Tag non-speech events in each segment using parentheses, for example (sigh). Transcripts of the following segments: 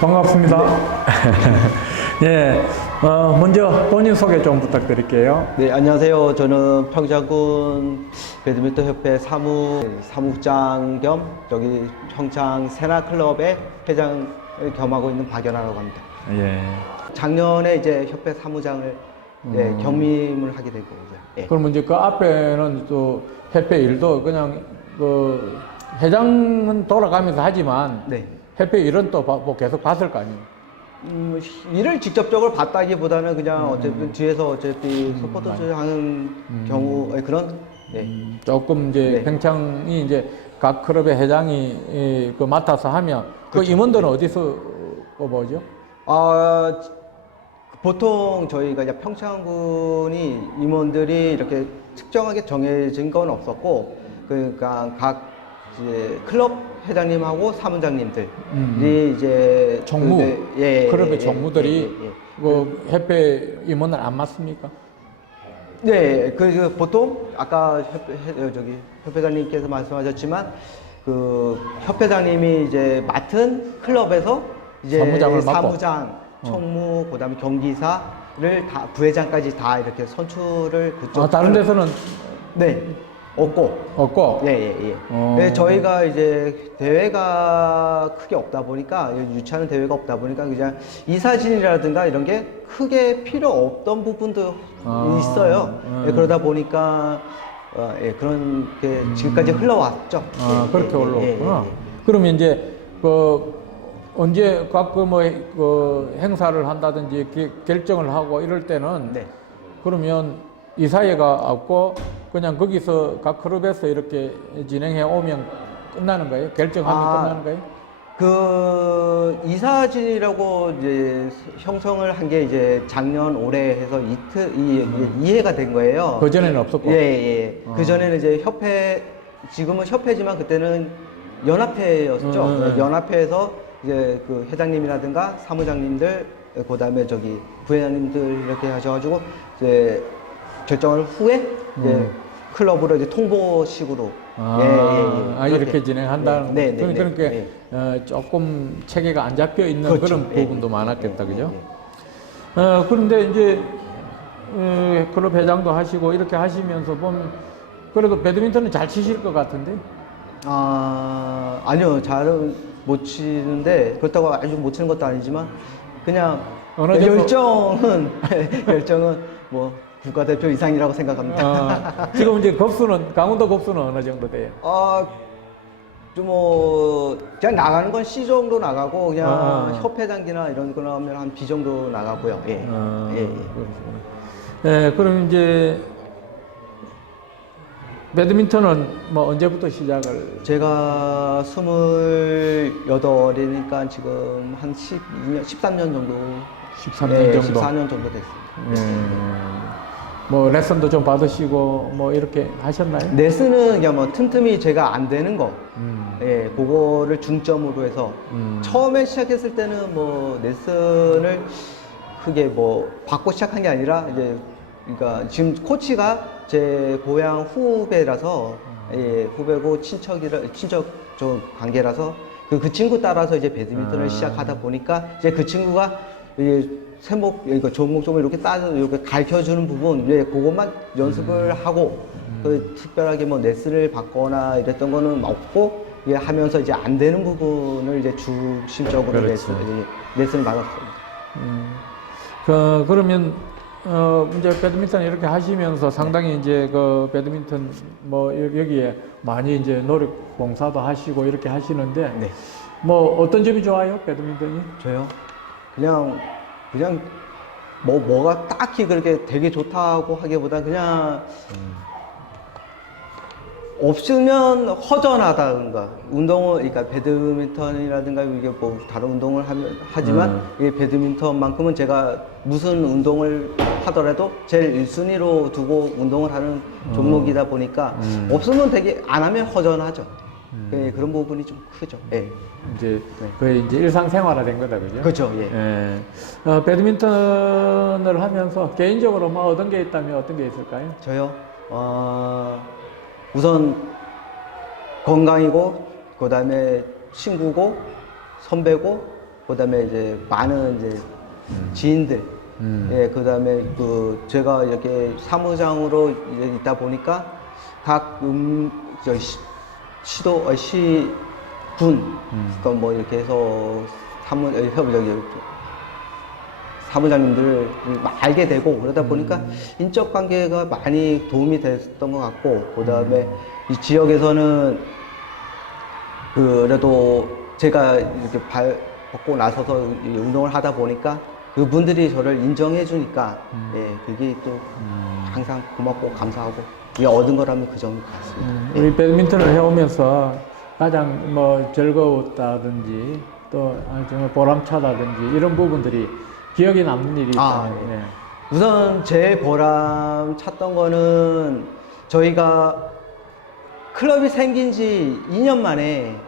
반갑습니다. 예, (laughs) 어, 먼저 본인 소개 좀 부탁드릴게요. 네, 안녕하세요. 저는 평창군 배드민턴 협회 사무 사무국장 겸 여기 평창 세나 클럽의 회장을 겸하고 있는 박연아라고 합니다. 예. 작년에 이제 협회 사무장을 네, 겸임을 하게 되고 이제 예. 그럼 이제 그 앞에는 또 협회 일도 그냥 그 회장은 돌아가면서 하지만 네. 협회 일은 또 봐- 뭐 계속 봤을 거 아니에요. 음, 일을 직접적으로 봤다기보다는 그냥 어쨌든 뒤에서 어차피 서포터즈 하는 경우 예, 그런 네. 조금 이제 네. 평창이 이제 각 클럽의 회장이 이, 그 맡아서 하면 그 임원들은 어디서 뽑아오죠? 아, 보통 저희가 이제 평창군이 임원들이 이렇게 특정하게 정해진 건 없었고, 그러니까 각 이제 클럽 회장님하고 사무장님들이 이제 음. 총무, 그, 네, 예, 클럽의 예, 총무들이 예, 예, 예. 그 협회 임원을 안 맡습니까? 네, 그, 그 보통 아까 협회, 회- 저기 협회장님께서 말씀하셨지만 그 협회장님이 이제 맡은 클럽에서 이제 사무장을. 사무장, 총무, 그다음에 경기사를 다 부회장까지 다 이렇게 선출을 그쪽 아, 다른 데서는 네 없고 없고 예, 예, 예. 어. 네, 저희가 이제 대회가 크게 없다 보니까, 유치하는 대회가 없다 보니까 그냥 이 사진이라든가 이런 게 크게 필요 없던 부분도 아, 있어요. 음. 예, 그러다 보니까, 어, 예, 그런 게 지금까지 흘러왔죠. 아, 예, 그렇게 예, 올라왔구나. 예, 예, 예. 그러면 이제 그 언제 각그뭐 그 행사를 한다든지 기- 결정을 하고 이럴 때는 네. 그러면 이사회가 없고 그냥 거기서 각 클럽에서 이렇게 진행해 오면 끝나는 거예요? 결정하면 아. 끝나는 거예요? 그 이사진이라고 이제 형성을 한 게 이제 작년 올해 해서 이틀 이, 이해가 된 거예요. 그 전에는 없었고. 예, 예. 그 전에는 이제 협회 지금은 협회지만 그때는 연합회였죠. 음, 음, 음. 연합회에서 이제 그 회장님이라든가 사무장님들 그다음에 저기 부회장님들 이렇게 하셔가지고 이제 결정을 후에 이제 음. 클럽으로 이제 통보식으로 아, 예, 예, 예. 아. 이렇게 진행한다는 네, 네, 거. 네, 그러니까 네. 어, 조금 체계가 안 잡혀 있는 그 그렇죠. 런 예, 부분도 예, 많았겠다, 예, 그죠? 예. 어, 그런데 이제 어, 클럽 회장도 하시고 이렇게 하시면서 보면 그래도 배드민턴은 잘 치실 것 같은데 아 아니요 잘은 못 치는데 그렇다고 아주 못 치는 것도 아니지만 그냥 어느 정도- 열정은 (laughs) 열정은 뭐 국가대표 이상이라고 생각합니다. 어, 지금 이제 겁수는 강원도 겁수는 어느 정도 돼요? 아 좀뭐 그냥 나가는 건 C 정도 나가고 그냥 아. 협회장기나 이런 거나 하면 한 B 정도 나가고요. 예. 어, 예, 예. 예, 그럼 이제 배드민턴은 뭐 언제부터 시작을? 제가 스물여덟이니까 지금 한 12년, 13년 정도 13년 네, 정도. 14년 정도 됐습니다. 예. 뭐 레슨도 좀 받으시고 뭐 이렇게 하셨나요? 레슨은 그냥 뭐 틈틈이 제가 안 되는 거, 음. 예, 그거를 중점으로 해서 음. 처음에 시작했을 때는 뭐 레슨을 크게 뭐 받고 시작한 게 아니라 이제 그러니까 지금 코치가 제 고향 후배라서 예, 후배고 친척이라 친척 저 관계라서 그, 그 친구 따라서 이제 배드민턴을 아. 시작하다 보니까 이제 그 친구가 이제 세목 이거 종목종목 이렇게 따서 이렇게 가르쳐 주는 부분 예, 그것만 연습을 음. 하고 그 특별하게 뭐 레슨을 받거나 이랬던 거는 없고 예, 하면서 이제 안 되는 부분을 이제 중심적으로 그렇죠. 레슨, 예, 레슨을 받았습니다. 음. 그, 그러면 어 이제 배드민턴 이렇게 하시면서 상당히 이제 그 배드민턴 뭐 여- 여기에 많이 이제 노력 봉사도 하시고 이렇게 하시는데 네. 뭐 어떤 점이 좋아요 배드민턴이? 저요? 그냥 그냥 뭐 뭐가 딱히 그렇게 되게 좋다고 하기보다 그냥 없으면 허전하다든가 운동을 그러니까 배드민턴이라든가 이게 뭐 다른 운동을 하면 하지만 이 배드민턴만큼은 제가 무슨 운동을 하더라도 제일 1순위로 두고 운동을 하는 종목이다 보니까 없으면 되게 안 하면 허전하죠. 예, 그런 부분이 좀 크죠. 예. 이제 거의 이제 일상생활화된 거다 그죠? 그렇죠. 예. 예. 어, 배드민턴을 하면서 개인적으로 뭐 얻은 게 있다면 어떤 게 있을까요? 저요? 어, 우선 건강이고, 그 다음에 친구고, 선배고, 그다음에 이제 많은 이제 지인들, 음. 예, 그다음에 그 제가 이렇게 사무장으로 이제 있다 보니까 각 음, 저 시, 시도 어, 시군, 그러니까 뭐 이렇게 해서 사무 어, 협 저기 사무장님들을 알게 되고 그러다 보니까 인적 관계가 많이 도움이 됐던 것 같고 그다음에 이 지역에서는 그래도 제가 이렇게 발 벗고 나서서 이 운동을 하다 보니까 그분들이 저를 인정해 주니까 예 그게 또 항상 고맙고 감사하고 이게 얻은 거라면 그것 같습니다. 음, 우리 배드민턴을 해오면서 가장 뭐 즐거웠다든지 또 아, 정말 보람차다든지 이런 부분들이 기억에 남는 일이 아, 있다면 예. 우선 제 보람 찾던 거는 저희가 클럽이 생긴 지 2년 만에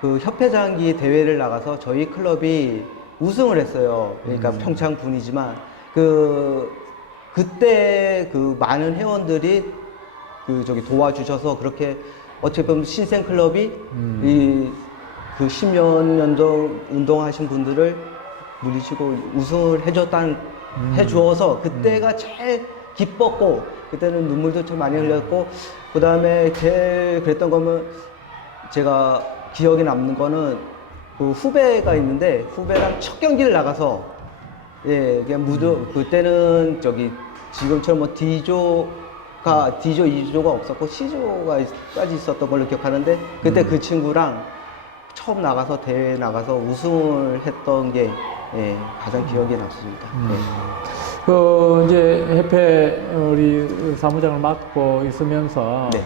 그 협회장기 대회를 나가서 저희 클럽이 우승을 했어요. 그러니까 평창 분이지만 그 그때 그 많은 회원들이 그 저기 도와주셔서 그렇게 어떻게 보면 신생 클럽이 이그 10년 년도 운동하신 분들을 물리치고 우승을 해줬다는 해주어서 그때가 제일 기뻤고 그때는 눈물도 참 많이 흘렸고 그 다음에 제일 그랬던 거면 제가 기억에 남는 거는 그 후배가 있는데 후배랑 첫 경기를 나가서 예 그냥 무조 그때는 저기 지금처럼 뭐 D조 가 D조, E조가 없었고 C조가까지 있었던 걸로 기억하는데 그때 그 친구랑 처음 나가서 대회 나가서 우승을 했던 게 예, 가장 기억에 남습니다. 예. 그 이제 협회 우리 사무장을 맡고 있으면서 네.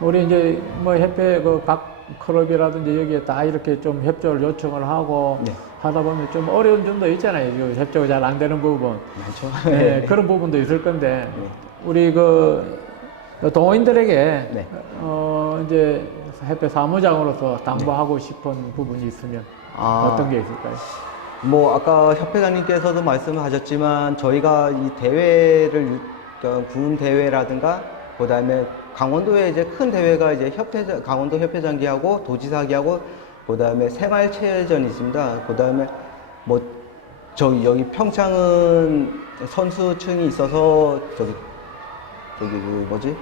우리 이제 뭐 협회 그각 클럽이라든지 여기에 다 이렇게 좀 협조를 요청을 하고 네. 하다 보면 좀 어려운 점도 있잖아요. 이 협조가 잘 안 되는 부분. 많죠. 네, (laughs) 그런 부분도 있을 건데 네. 우리 그 동호인들에게 네. 어 이제 협회 사무장으로서 당부하고 싶은 부분이 있으면 아. 어떤 게 있을까요? 뭐 아까 협회장님께서도 말씀하셨지만 저희가 이 대회를 유- 그군 대회라든가 그다음에 강원도에 이제 큰 대회가 이제 협회 강원도 협회장기하고 도지사기하고 그다음에 생활체전이 있습니다. 그다음에 뭐 저기 여기 평창은 선수층이 있어서 저기 저기 그 뭐지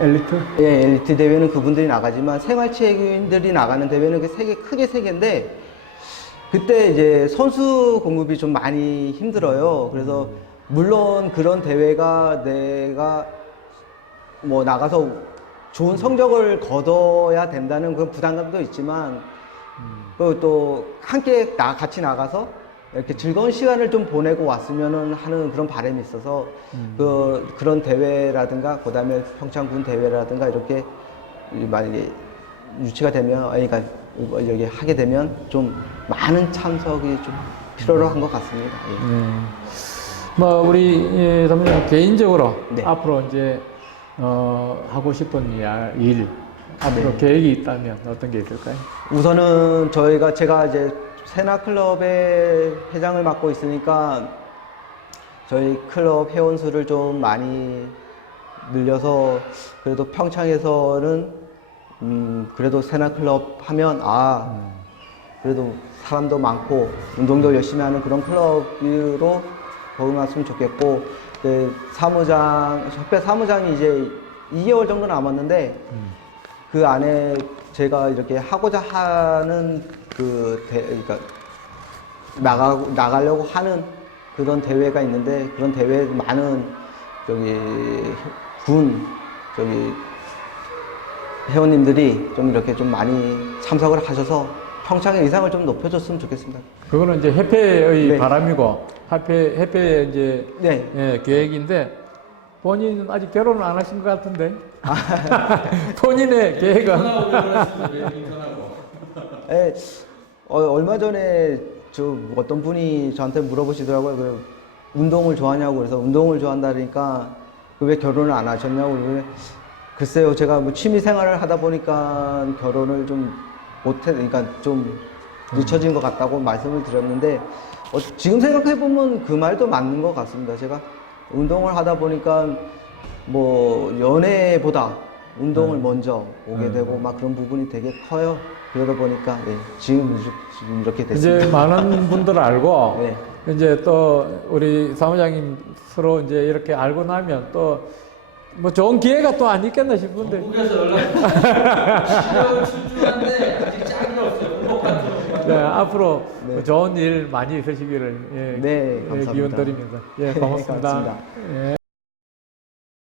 엘리트? 예, 엘리트 대회는 그분들이 나가지만 생활체육인들이 나가는 대회는 그세 개, 크게 세 개인데, 그때 이제 선수 공급이 좀 많이 힘들어요. 그래서, 물론 그런 대회가 내가 뭐 나가서 좋은 성적을 거둬야 된다는 그런 부담감도 있지만, 그또 함께 나, 같이 나가서 이렇게 즐거운 시간을 좀 보내고 왔으면은 하는 그런 바람이 있어서 그 그런 대회라든가 그다음에 평창군 대회라든가 이렇게 이 만약에 유치가 되면 그러니까 여기 하게 되면 좀 많은 참석이 좀 필요로 한 것 같습니다. 예. 네. 뭐 우리 예, 사무장 개인적으로 네. 앞으로 이제 어, 하고 싶은 이야- 일 앞으로 네. 계획이 있다면 어떤 게 있을까요? 우선은 저희가 제가 이제 세나 클럽의 회장을 맡고 있으니까 저희 클럽 회원 수를 좀 많이 늘려서 그래도 평창에서는 음 그래도 세나 클럽 하면 아 그래도 사람도 많고 운동도 열심히 하는 그런 클럽으로 거듭났으면 좋겠고 그 사무장 협회 사무장이 이제 2개월 정도 남았는데 그 안에 제가 이렇게 하고자 하는 그 대, 그러니까 나가 나가려고 하는 그런 대회가 있는데 그런 대회 많은 저기 군 저기 회원님들이 좀 이렇게 좀 많이 참석을 하셔서 평창의 이상을 좀 높여줬으면 좋겠습니다. 그거는 이제 협회의 네. 바람이고 협회 협회의 이제 네. 예, 계획인데 본인은 아직 결혼을 안 하신 것 같은데 아. 본인의 계획은? 예, (laughs) 어, 얼마 전에 저 어떤 분이 저한테 물어보시더라고요. 그 운동을 좋아하냐고. 그래서 운동을 좋아한다니까 그 왜 결혼을 안 하셨냐고. 그러면 글쎄요 제가 뭐 취미 생활을 하다 보니까 결혼을 좀 못해 그러니까 좀 늦춰진 것 같다고 말씀을 드렸는데 어, 지금 생각해 보면 그 말도 맞는 것 같습니다. 제가 운동을 하다 보니까 뭐 연애보다 운동을 먼저 오게 음. 되고 막 그런 부분이 되게 커요. 그러다 보니까 예, 지금, 이렇- 지금 이렇게 됐습니다. 이제 많은 (laughs) 분들 알고 네. 이제 또 우리 사무장님 서로 이제 이렇게 알고 나면 또 뭐 좋은 기회가 또 안 있겠나 싶은데 전국에서 연락이 실력을 (laughs) 출중한데 아직 짝이 없어요. 네, 앞으로 네. 좋은 일 많이 있으시기를 예, 네, 예, 감사합니다. 기원 드리면서 예 고맙습니다. 고맙습니다. 예.